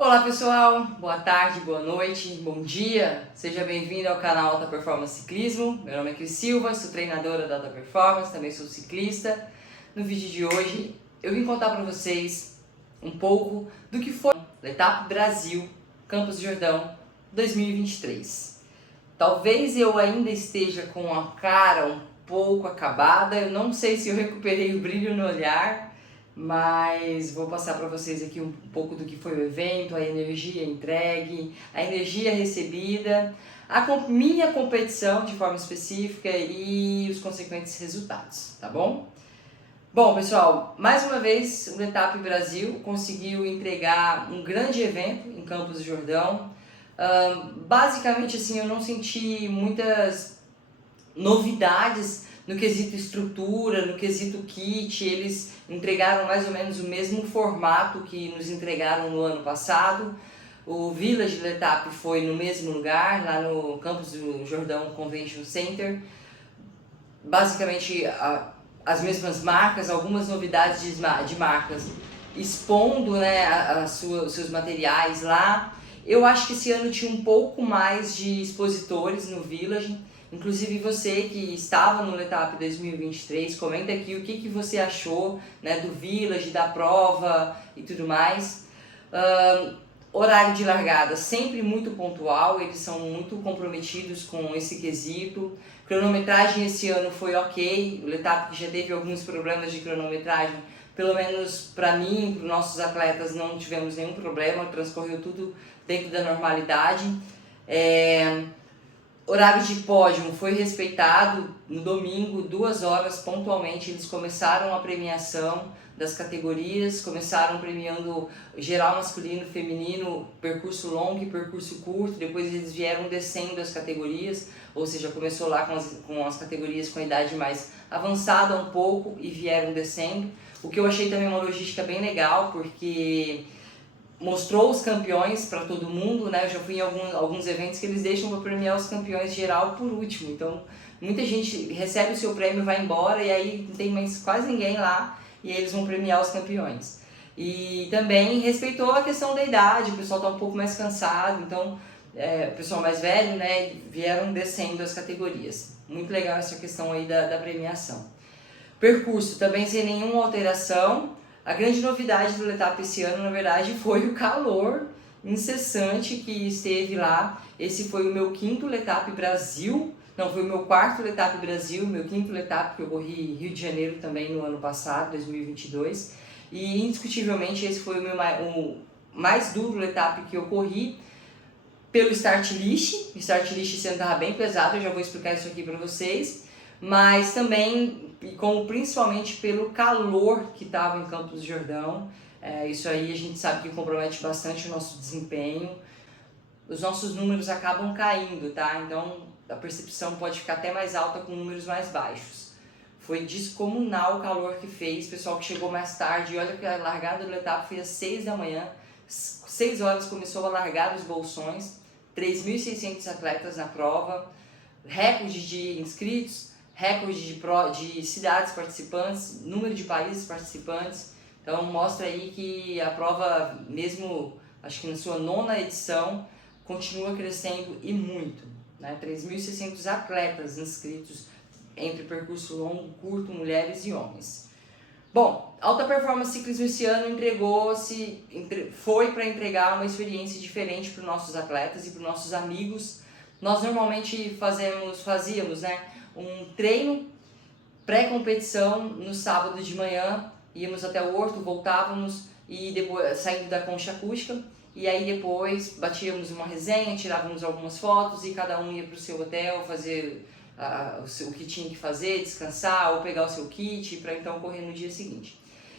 Olá pessoal, boa tarde, boa noite, bom dia, seja bem-vindo ao canal Alta Performance Ciclismo. Meu nome é Cris Silva, sou treinadora da Alta Performance, também sou ciclista. No vídeo de hoje eu vim contar para vocês um pouco do que foi a Etapa Brasil Campos do Jordão 2023. Talvez eu ainda esteja com a cara um pouco acabada, eu não sei se eu recuperei o brilho no olhar, mas vou passar para vocês aqui um pouco do que foi o evento, a energia entregue, a energia recebida, minha competição de forma específica e os consequentes resultados, tá bom? Bom, pessoal, mais uma vez o Etapa Brasil conseguiu entregar um grande evento em Campos do Jordão. Basicamente, assim, eu não senti muitas novidades no quesito estrutura, no quesito kit. Eles entregaram mais ou menos o mesmo formato que nos entregaram no ano passado. O Village do Etapa foi no mesmo lugar, lá no Campos do Jordão Convention Center. Basicamente as mesmas marcas, algumas novidades de marcas expondo, né, os seus materiais lá. Eu acho que esse ano tinha um pouco mais de expositores no Village. Inclusive você que estava no Letap 2023, comenta aqui o que você achou, né, do Village, da prova e tudo mais. Horário de largada sempre muito pontual, eles são muito comprometidos com esse quesito. Cronometragem esse ano foi ok, o Letap que já teve alguns problemas de cronometragem, pelo menos para mim, para os nossos atletas, não tivemos nenhum problema, transcorreu tudo dentro da normalidade. Horário de pódio foi respeitado. No domingo, 2 horas pontualmente, eles começaram a premiação das categorias, começaram premiando geral masculino, feminino, percurso longo e percurso curto. Depois eles vieram descendo as categorias, ou seja, começou lá com as categorias com a idade mais avançada um pouco e vieram descendo. O que eu achei também uma logística bem legal, porque mostrou os campeões para todo mundo, né? Eu já fui em alguns eventos que eles deixam para premiar os campeões geral por último. Então, muita gente recebe o seu prêmio, vai embora e aí não tem mais quase ninguém lá e aí eles vão premiar os campeões. E também respeitou a questão da idade, o pessoal está um pouco mais cansado, então o pessoal mais velho, né, vieram descendo as categorias. Muito legal essa questão aí da premiação. Percurso também sem nenhuma alteração. A grande novidade do Letap esse ano, na verdade, foi o calor incessante que esteve lá. Esse foi o meu 5º Letap Brasil, não, foi o meu 4º Letap Brasil, meu 5º Letap que eu corri Rio de Janeiro também no ano passado, 2022. E indiscutivelmente esse foi o mais duro Letap que eu corri pelo start list. O start list sendo bem pesado, eu já vou explicar isso aqui para vocês. Mas também, principalmente pelo calor que estava em Campos do Jordão. Isso aí a gente sabe que compromete bastante o nosso desempenho. Os nossos números acabam caindo, tá? Então a percepção pode ficar até mais alta com números mais baixos. Foi descomunal o calor que fez, pessoal que chegou mais tarde. E olha que a largada do Letap foi às 6 da manhã. 6 horas começou a largar os bolsões. 3.600 atletas na prova. Recorde de inscritos. Recorde de cidades participantes, número de países participantes. Então mostra aí que a prova, mesmo acho que na sua 9ª edição, continua crescendo e muito, né? 3.600 atletas inscritos entre percurso longo, curto, mulheres e homens. Bom, Alta Performance Ciclismo esse ano foi para entregar uma experiência diferente para os nossos atletas e para os nossos amigos. Nós normalmente fazíamos, né, um treino pré-competição no sábado de manhã, íamos até o Horto, voltávamos e depois saindo da concha acústica, e aí depois batíamos uma resenha, tirávamos algumas fotos e cada um ia para o seu hotel fazer o que tinha que fazer, descansar ou pegar o seu kit para então correr no dia seguinte.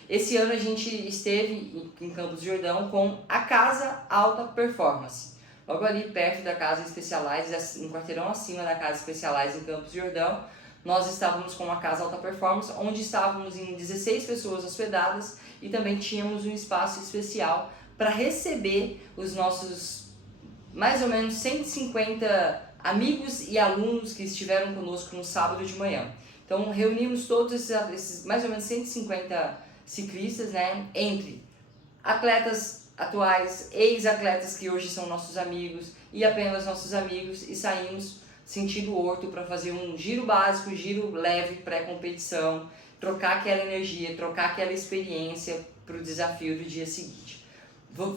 Esse ano a gente esteve em Campos do Jordão com a Casa Alta Performance. Logo ali perto da Casa Specialized, um quarteirão acima da Casa Specialized em Campos do Jordão, nós estávamos com a Casa Alta Performance, onde estávamos em 16 pessoas hospedadas e também tínhamos um espaço especial para receber os nossos mais ou menos 150 amigos e alunos que estiveram conosco no sábado de manhã. Então reunimos todos esses mais ou menos 150 ciclistas, né, entre atletas atuais ex-atletas que hoje são nossos amigos e apenas nossos amigos, e saímos sentido Horto para fazer um giro básico, giro leve pré-competição, trocar aquela energia, trocar aquela experiência para o desafio do dia seguinte.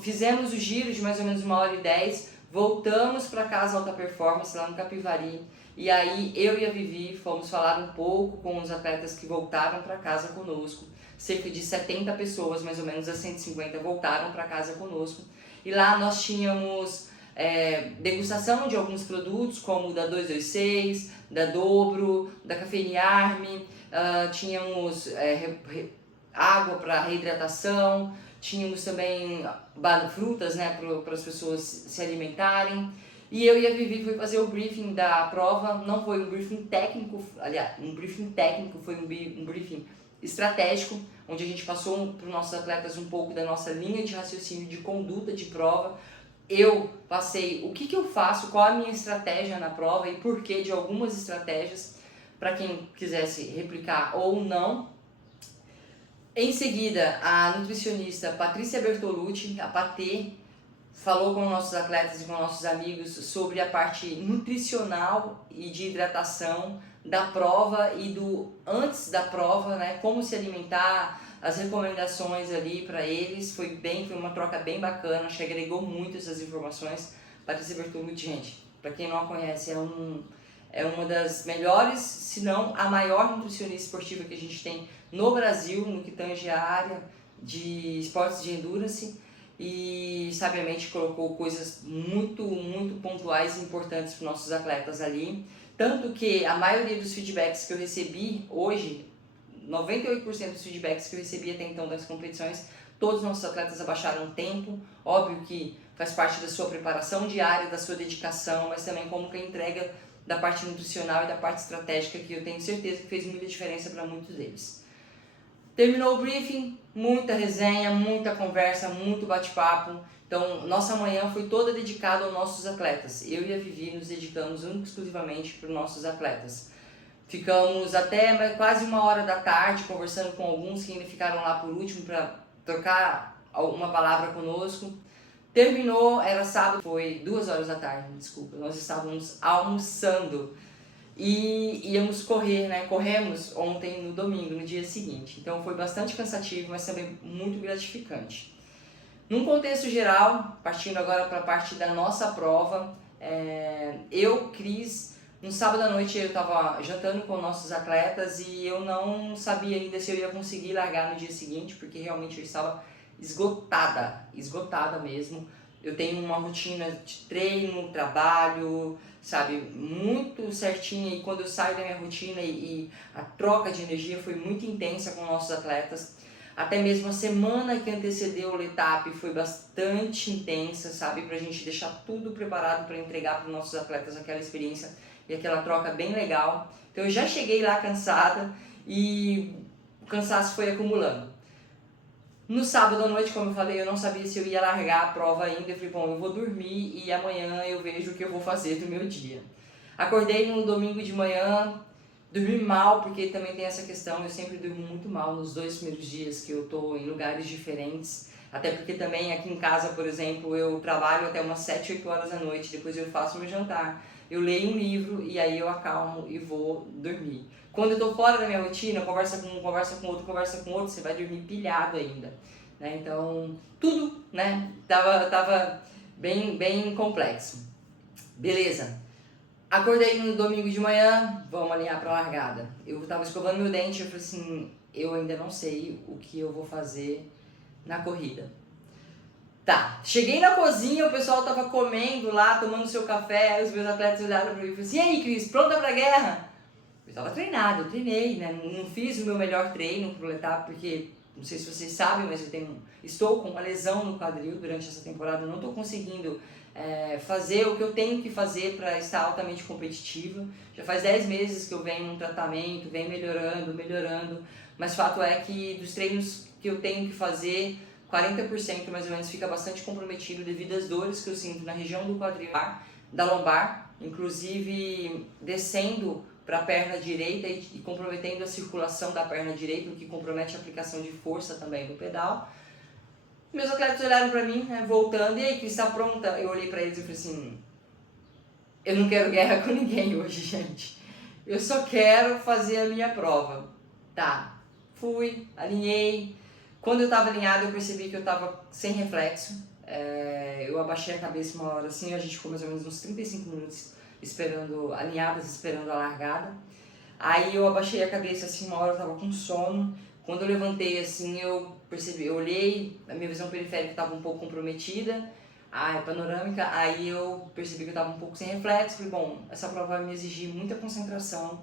Fizemos o giro de mais ou menos 1h10, voltamos para casa Alta Performance lá no Capivari, e aí eu e a Vivi fomos falar um pouco com os atletas que voltaram para casa conosco. Cerca de 70 pessoas, mais ou menos as 150, voltaram para casa conosco. E lá nós tínhamos degustação de alguns produtos, como o da 226, da Dobro, da Cafeine Army, tínhamos água para reidratação, tínhamos também frutas, né, para as pessoas se alimentarem. E eu e a Vivi foi fazer o briefing da prova. Não foi um briefing técnico, aliás, um briefing técnico, foi um briefing estratégico, onde a gente passou para os nossos atletas um pouco da nossa linha de raciocínio de conduta de prova. Eu passei o que eu faço, qual a minha estratégia na prova e por que de algumas estratégias, para quem quisesse replicar ou não. Em seguida, a nutricionista Patrícia Bertolucci, a Patê, falou com nossos atletas e com nossos amigos sobre a parte nutricional e de hidratação da prova e do antes da prova, né? Como se alimentar, as recomendações ali para eles. Foi uma troca bem bacana, acho que agregou muito essas informações. Patrícia Bertolucci, gente, para quem não a conhece, é uma das melhores, se não a maior nutricionista esportiva que a gente tem no Brasil, no que tange a área de esportes de endurance, e sabiamente colocou coisas muito pontuais e importantes para os nossos atletas ali. Tanto que a maioria dos feedbacks que eu recebi hoje, 98% dos feedbacks que eu recebi até então das competições, todos os nossos atletas abaixaram o tempo. Óbvio que faz parte da sua preparação diária, da sua dedicação, mas também como que a entrega da parte nutricional e da parte estratégica, que eu tenho certeza que fez muita diferença para muitos deles. Terminou o briefing, muita resenha, muita conversa, muito bate-papo. Então, nossa manhã foi toda dedicada aos nossos atletas. Eu e a Vivi nos dedicamos única e exclusivamente para os nossos atletas. Ficamos até quase 1h da tarde conversando com alguns que ainda ficaram lá por último para trocar uma palavra conosco. Terminou, era sábado, foi 2h da tarde, desculpa. Nós estávamos almoçando e íamos correr, né? Corremos ontem no domingo, no dia seguinte. Então foi bastante cansativo, mas também muito gratificante. Num contexto geral, partindo agora para a parte da nossa prova, Cris, no sábado à noite eu estava jantando com nossos atletas e eu não sabia ainda se eu ia conseguir largar no dia seguinte, porque realmente eu estava esgotada mesmo. Eu tenho uma rotina de treino, trabalho, sabe, muito certinha, e quando eu saio da minha rotina e a troca de energia foi muito intensa com nossos atletas. Até mesmo a semana que antecedeu o Letap foi bastante intensa, sabe, pra gente deixar tudo preparado para entregar para os nossos atletas aquela experiência e aquela troca bem legal. Então eu já cheguei lá cansada e o cansaço foi acumulando. No sábado à noite, como eu falei, eu não sabia se eu ia largar a prova ainda. Eu falei, bom, eu vou dormir e amanhã eu vejo o que eu vou fazer do meu dia. Acordei no domingo de manhã, dormi mal, porque também tem essa questão, eu sempre durmo muito mal nos 2 primeiros dias que eu tô em lugares diferentes. Até porque também aqui em casa, por exemplo, eu trabalho até umas 7, 8 horas da noite, depois eu faço meu jantar, eu leio um livro e aí eu acalmo e vou dormir. Quando eu tô fora da minha rotina, conversa com um, conversa com outro, você vai dormir pilhado ainda, né? Então, tudo, né, tava bem complexo. Beleza. Acordei no domingo de manhã, vamos alinhar pra largada. Eu tava escovando meu dente, eu falei assim, eu ainda não sei o que eu vou fazer na corrida. Tá, cheguei na cozinha, o pessoal tava comendo lá, tomando seu café, os meus atletas olharam pra mim e falaram assim, e aí, Cris, pronta pra guerra? Eu tava treinado, eu treinei, né? Não fiz o meu melhor treino pro Letap, porque, não sei se vocês sabem, mas estou com uma lesão no quadril durante essa temporada, eu não tô conseguindo fazer o que eu tenho que fazer para estar altamente competitiva. Já faz 10 meses que eu venho num tratamento, venho melhorando, mas fato é que dos treinos que eu tenho que fazer, 40% mais ou menos fica bastante comprometido devido às dores que eu sinto na região do quadril, da lombar, inclusive descendo para a perna direita e comprometendo a circulação da perna direita, o que compromete a aplicação de força também do pedal. Meus atletas olharam pra mim, né, voltando, e aí, Cris, tá pronta? Eu olhei pra eles e falei assim, eu não quero guerra com ninguém hoje, gente. Eu só quero fazer a minha prova. Tá, fui, alinhei. Quando eu tava alinhada, eu percebi que eu tava sem reflexo. Eu abaixei a cabeça uma hora assim, a gente ficou mais ou menos uns 35 minutos esperando, alinhadas, esperando a largada. Aí eu abaixei a cabeça assim, uma hora eu tava com sono. Quando eu levantei assim, eu percebi, eu olhei, a minha visão periférica estava um pouco comprometida, a panorâmica, aí eu percebi que eu estava um pouco sem reflexo. Falei, bom, essa prova vai me exigir muita concentração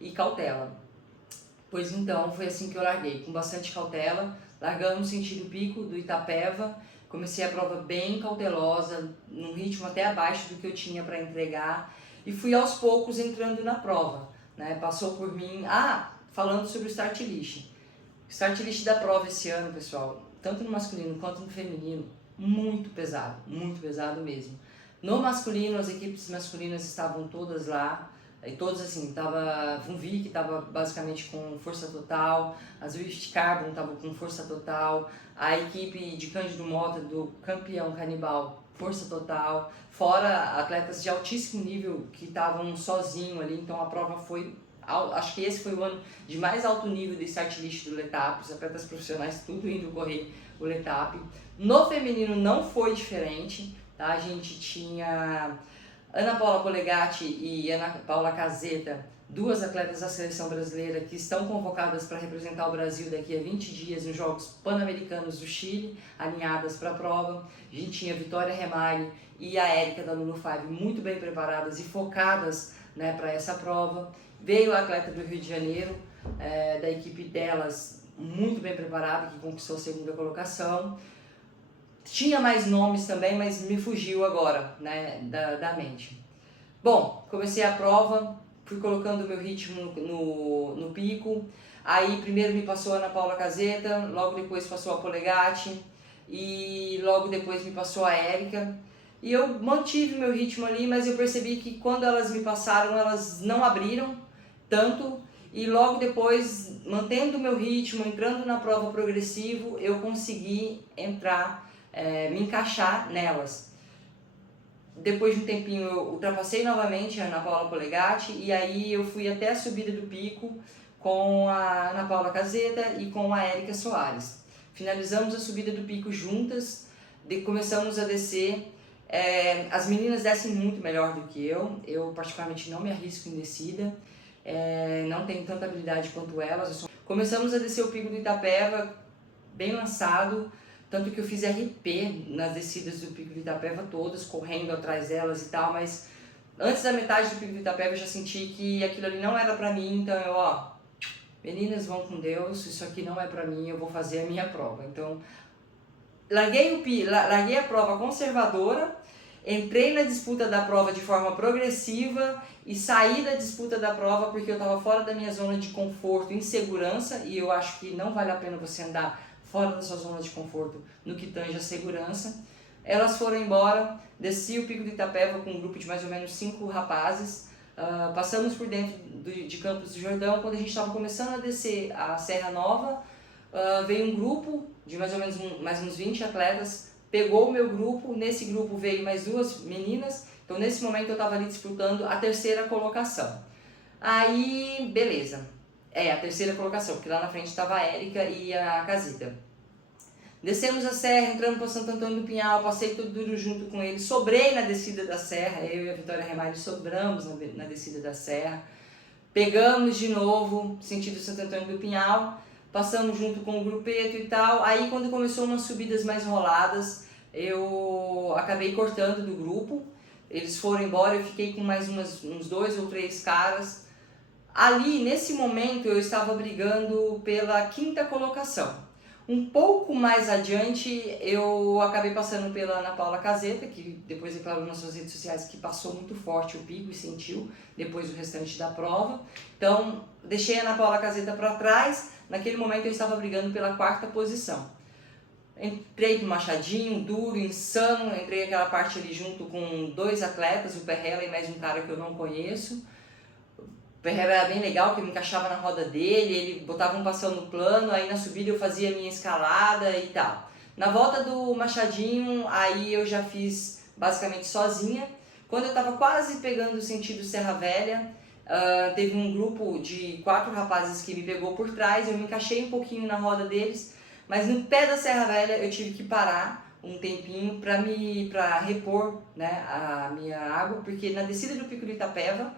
e cautela. Pois então, foi assim que eu larguei, com bastante cautela, largando no sentido pico do Itapeva. Comecei a prova bem cautelosa, num ritmo até abaixo do que eu tinha para entregar, e fui aos poucos entrando na prova, né? Passou por mim, falando sobre o start list. Start list da prova esse ano, pessoal, tanto no masculino quanto no feminino, muito pesado mesmo. No masculino, as equipes masculinas estavam todas lá, e todas assim, tava Vunvik, que estava basicamente com força total, a Swift Carbon estava com força total, a equipe de Cândido Mota, do campeão canibal, força total, fora atletas de altíssimo nível que estavam sozinhos ali, então a prova foi, acho que esse foi o ano de mais alto nível de start list do Letap, os atletas profissionais tudo indo correr o Letap. No feminino não foi diferente, tá? A gente tinha Ana Paula Polegatti e Ana Paula Caseta, duas atletas da seleção brasileira que estão convocadas para representar o Brasil daqui a 20 dias nos Jogos Pan-Americanos do Chile, alinhadas para a prova. A gente tinha a Vitória Remari e a Érica da Lulu Five muito bem preparadas e focadas, né, para essa prova. Veio a atleta do Rio de Janeiro, da equipe delas, muito bem preparada, que conquistou a segunda colocação. Tinha mais nomes também, mas me fugiu agora, né, da mente. Bom, comecei a prova, fui colocando o meu ritmo no pico. Aí primeiro me passou a Ana Paula Caseta, logo depois passou a Polegatti e logo depois me passou a Érica. E eu mantive meu ritmo ali, mas eu percebi que quando elas me passaram, elas não abriram tanto. E logo depois, mantendo o meu ritmo, entrando na prova progressivo, eu consegui entrar, me encaixar nelas. Depois de um tempinho eu ultrapassei novamente a Ana Paula Polegatti e aí eu fui até a subida do pico com a Ana Paula Caseta e com a Érica Soares. Finalizamos a subida do pico juntas, começamos a descer. As meninas descem muito melhor do que eu particularmente não me arrisco em descida, não tenho tanta habilidade quanto elas. Começamos a descer o pico do Itapeva bem lançado, tanto que eu fiz RP nas descidas do pico do Itapeva todas, correndo atrás delas e tal, mas antes da metade do pico do Itapeva eu já senti que aquilo ali não era pra mim, então eu, meninas, vão com Deus, isso aqui não é pra mim, eu vou fazer a minha prova. Então, larguei a prova conservadora, entrei na disputa da prova de forma progressiva e saí da disputa da prova porque eu estava fora da minha zona de conforto, insegurança, e eu acho que não vale a pena você andar fora da sua zona de conforto no que tange a segurança. Elas foram embora, desci o pico do Itapeva com um grupo de mais ou menos 5 rapazes, passamos por dentro de Campos do Jordão. Quando a gente estava começando a descer a Serra Nova, veio um grupo de mais ou menos mais uns 20 atletas, pegou o meu grupo, nesse grupo veio mais 2 meninas, então nesse momento eu estava ali disputando a terceira colocação. Aí, beleza, a terceira colocação, porque lá na frente estava a Érica e a Casita. Descemos a serra, entramos para Santo Antônio do Pinhal, passei tudo duro junto com ele, sobrei na descida da serra, eu e a Vitória Remari sobramos na descida da serra, pegamos de novo, sentido Santo Antônio do Pinhal, passamos junto com o grupeto e tal. Aí quando começou umas subidas mais roladas, eu acabei cortando do grupo, eles foram embora, eu fiquei com mais uns 2 ou 3 caras. Ali, nesse momento, eu estava brigando pela 5ª colocação. Um pouco mais adiante, eu acabei passando pela Ana Paula Caseta, que depois declarou nas suas redes sociais que passou muito forte o pico e sentiu depois o restante da prova. Então, deixei a Ana Paula Caseta para trás. Naquele momento, eu estava brigando pela 4ª posição. Entrei pro machadinho, duro, insano, entrei aquela parte ali junto com 2 atletas, o Perrella e mais um cara que eu não conheço. O Perrella era bem legal, que eu me encaixava na roda dele, ele botava um passão no plano, aí na subida eu fazia a minha escalada e tal. Na volta do Machadinho, aí eu já fiz basicamente sozinha. Quando eu estava quase pegando o sentido Serra Velha, teve um grupo de 4 rapazes que me pegou por trás, eu me encaixei um pouquinho na roda deles, mas no pé da Serra Velha eu tive que parar um tempinho para repor, né, a minha água, porque na descida do Pico do Itapeva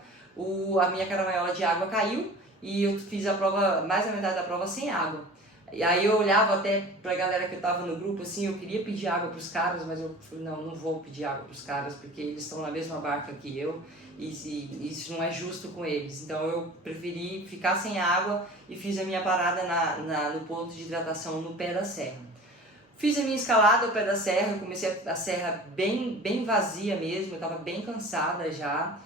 a minha caramaiola de água caiu e eu fiz a prova, mais da metade da prova sem água. E aí eu olhava até pra galera que eu tava no grupo, assim, eu queria pedir água pros caras, mas eu falei, não vou pedir água pros caras, porque eles estão na mesma barca que eu, e isso não é justo com eles. Então eu preferi ficar sem água e fiz a minha parada no ponto de hidratação no pé da serra. Fiz a minha escalada ao pé da serra, eu comecei a serra bem vazia mesmo, eu tava bem cansada já,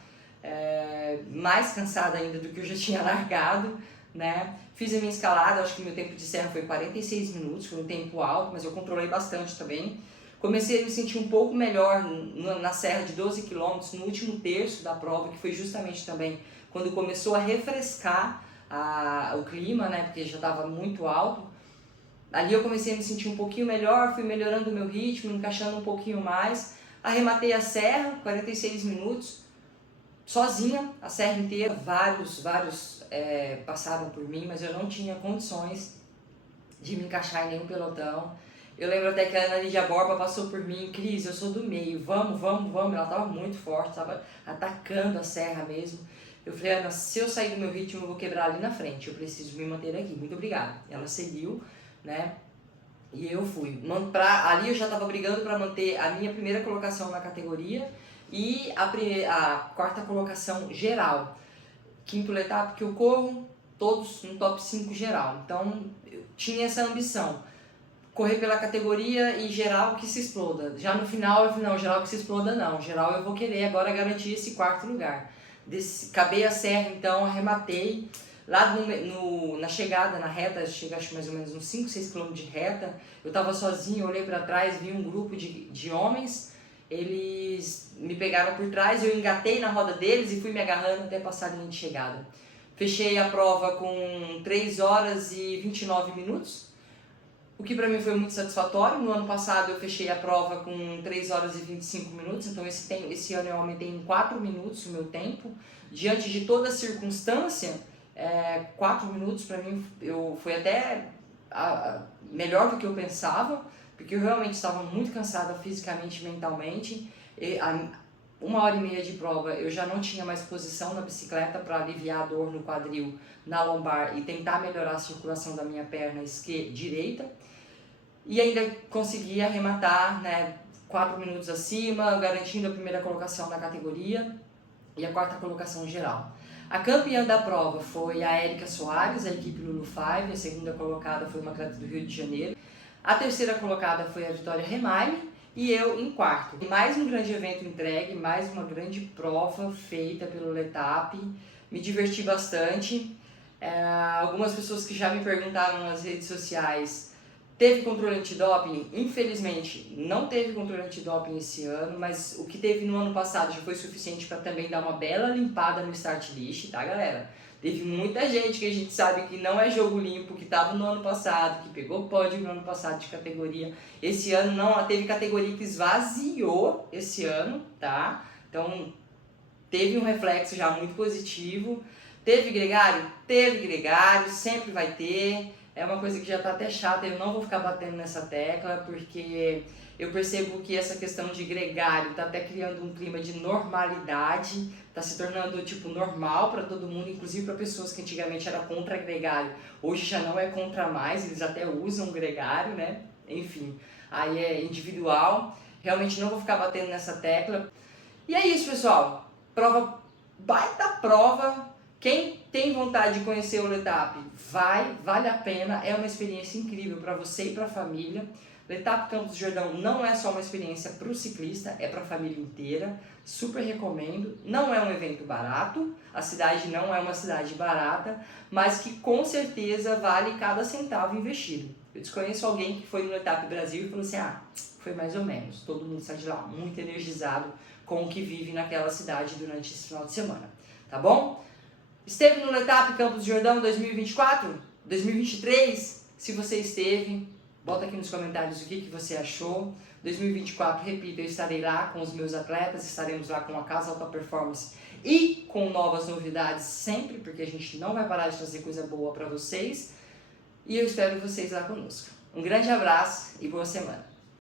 mais cansada ainda do que eu já tinha largado, né? Fiz a minha escalada, acho que meu tempo de serra foi 46 minutos, foi um tempo alto, mas eu controlei bastante também. Comecei a me sentir um pouco melhor na serra de 12 km, no último terço da prova, que foi justamente também quando começou a refrescar o clima, né? Porque já estava muito alto. Ali eu comecei a me sentir um pouquinho melhor, fui melhorando o meu ritmo, encaixando um pouquinho mais. Arrematei a serra, 46 minutos, sozinha, a serra inteira. Vários passaram por mim, mas eu não tinha condições de me encaixar em nenhum pelotão. Eu lembro até que a Ana Lídia Borba passou por mim, Cris, eu sou do meio, vamos. Ela estava muito forte, estava atacando a serra mesmo. Eu falei, Ana, se eu sair do meu ritmo, eu vou quebrar ali na frente, eu preciso me manter aqui, muito obrigada. Ela seguiu, né? E eu fui. Ali eu já estava brigando para manter a minha primeira colocação na categoria e a quarta colocação geral. Quinto etapa que eu corro, todos no top 5 geral. Então eu tinha essa ambição. Correr pela categoria e geral que se exploda. Já no final eu falei, não, geral que se exploda não. Geral eu vou querer agora garantir esse quarto lugar. Acabei a serra, então arrematei. Lá na chegada, na reta, chega acho mais ou menos uns 5, 6 km de reta, eu estava sozinho, olhei para trás, vi um grupo de homens, eles me pegaram por trás, eu engatei na roda deles e fui me agarrando até passar a linha de chegada. Fechei a prova com 3 horas e 29 minutos, o que para mim foi muito satisfatório. No ano passado eu fechei a prova com 3 horas e 25 minutos, então esse ano eu aumentei em 4 minutos o meu tempo. Diante de toda a circunstância, 4 minutos para mim foi até melhor do que eu pensava, porque eu realmente estava muito cansada fisicamente e mentalmente. 1h30 de prova eu já não tinha mais posição na bicicleta para aliviar a dor no quadril, na lombar e tentar melhorar a circulação da minha perna direita. E ainda consegui arrematar, né, 4 minutos acima, garantindo a primeira colocação na categoria e a quarta colocação geral. A campeã da prova foi a Érica Soares, da equipe Lulu 5, a segunda colocada foi uma atleta do Rio de Janeiro. A terceira colocada foi a Vitória Remaime e eu em quarto. Mais um grande evento entregue, mais uma grande prova feita pelo Letap. Me diverti bastante. Algumas pessoas que já me perguntaram nas redes sociais, teve controle antidoping? Infelizmente não teve controle antidoping esse ano, mas o que teve no ano passado já foi suficiente para também dar uma bela limpada no start list, tá galera? Teve muita gente que a gente sabe que não é jogo limpo, que estava no ano passado, que pegou pódio no ano passado de categoria. Esse ano não, teve categoria que esvaziou esse ano, tá? Então teve um reflexo já muito positivo. Teve gregário? Teve gregário, sempre vai ter. É uma coisa que já está até chata, eu não vou ficar batendo nessa tecla, porque eu percebo que essa questão de gregário está até criando um clima de normalidade, está se tornando tipo normal para todo mundo, inclusive para pessoas que antigamente era contra gregário, hoje já não é contra mais, eles até usam gregário, né? Enfim, aí é individual, realmente não vou ficar batendo nessa tecla. E é isso, pessoal, baita prova. Quem tem vontade de conhecer o Letap, vale a pena, é uma experiência incrível para você e para a família. Letap Campos do Jordão não é só uma experiência para o ciclista, é para a família inteira, super recomendo. Não é um evento barato, a cidade não é uma cidade barata, mas que com certeza vale cada centavo investido. Eu desconheço alguém que foi no Letap Brasil e falou assim, foi mais ou menos, todo mundo sai de lá muito energizado com o que vive naquela cidade durante esse final de semana, tá bom? Esteve no Letap Campos do Jordão 2024? 2023? Se você esteve, Bota aqui nos comentários o que você achou. 2024, repito, eu estarei lá com os meus atletas, estaremos lá com a Casa Alta Performance e com novas novidades sempre, porque a gente não vai parar de trazer coisa boa para vocês. E eu espero vocês lá conosco. Um grande abraço e boa semana.